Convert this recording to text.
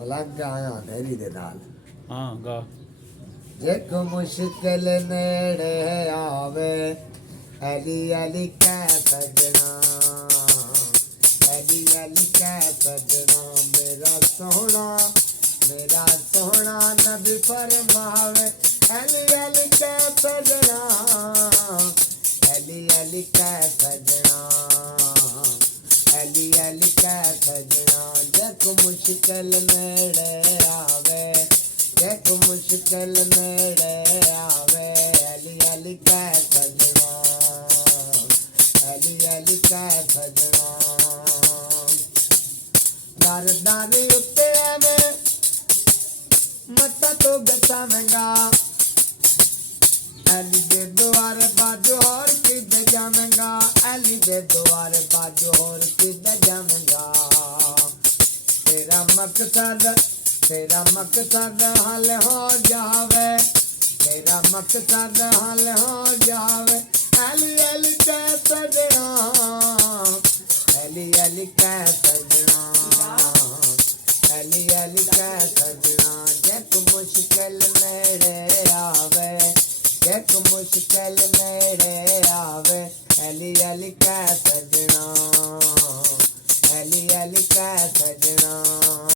ਮਲੰਗ ਆਇਆ ਧੈਰੀ ਦੇ ਨਾਲ ਹਾਂ ਗਾ ਇੱਕ ਮੁਸ਼ਕਿਲ ਨੇੜੇ ਆਵੇ ਅਲੀ ਅਲੀ ਕਹਿ ਸਜਣਾ ਅਲੀ ਅਲੀ ਕਹਿ ਸਜਣਾ ਮੇਰਾ ਸੋਹਣਾ ਨਬੀ ਫਰਮਾਵੇ ਅਲੀ ਅਲੀ ਕਹਿ ਸਜਣਾ ਅਲੀ ਅਲੀ ਕਹਿ ਸਜਣਾ ਅਲੀ ਅਲੀ ਕਹਿ ਸਜਣਾ ਜਦ ਮੁਸ਼ਕਿਲ ਨੇੜੇ ਆਵੇ ਜਦ ਮੁਸ਼ਕਿਲ ਨੇੜੇ ਆਵੇ ਅਲੀ ਅਲੀ ਕਹਿ ਸਜਣਾ ਅਲੀ ਅਲੀ ਕਹਿ ਸਜਣਾ ਦਰ ਦਰ ਉੱਤੇ ਐਵੇਂ ਮੱਥਾ ਤੋਂ ਗਸਾਵੇਂਗਾ ਅਲੀ ਦੇ ਦੁਆਰੇ ਬਾਜੂ ਹੋਰ ਕਿੱਥੇ ਜਾਵੇਂਗਾ ਅਲੀ ਦੇ ਦੁਆਰੇ ਬਾਜੂ ਹੋਰ ਕਿੱਥੇ ਜਾਵੇਂਗਾ तेरा मकसद हल हो जावे तेरा मकसद हल हो जावे अली अली कह सजना अली अली कह सजना अली अली कह सजना जब मुश्किल नेड़े आवे जब मुश्किल नेड़े आवे अली अली कह सजना अली अली कह सजना।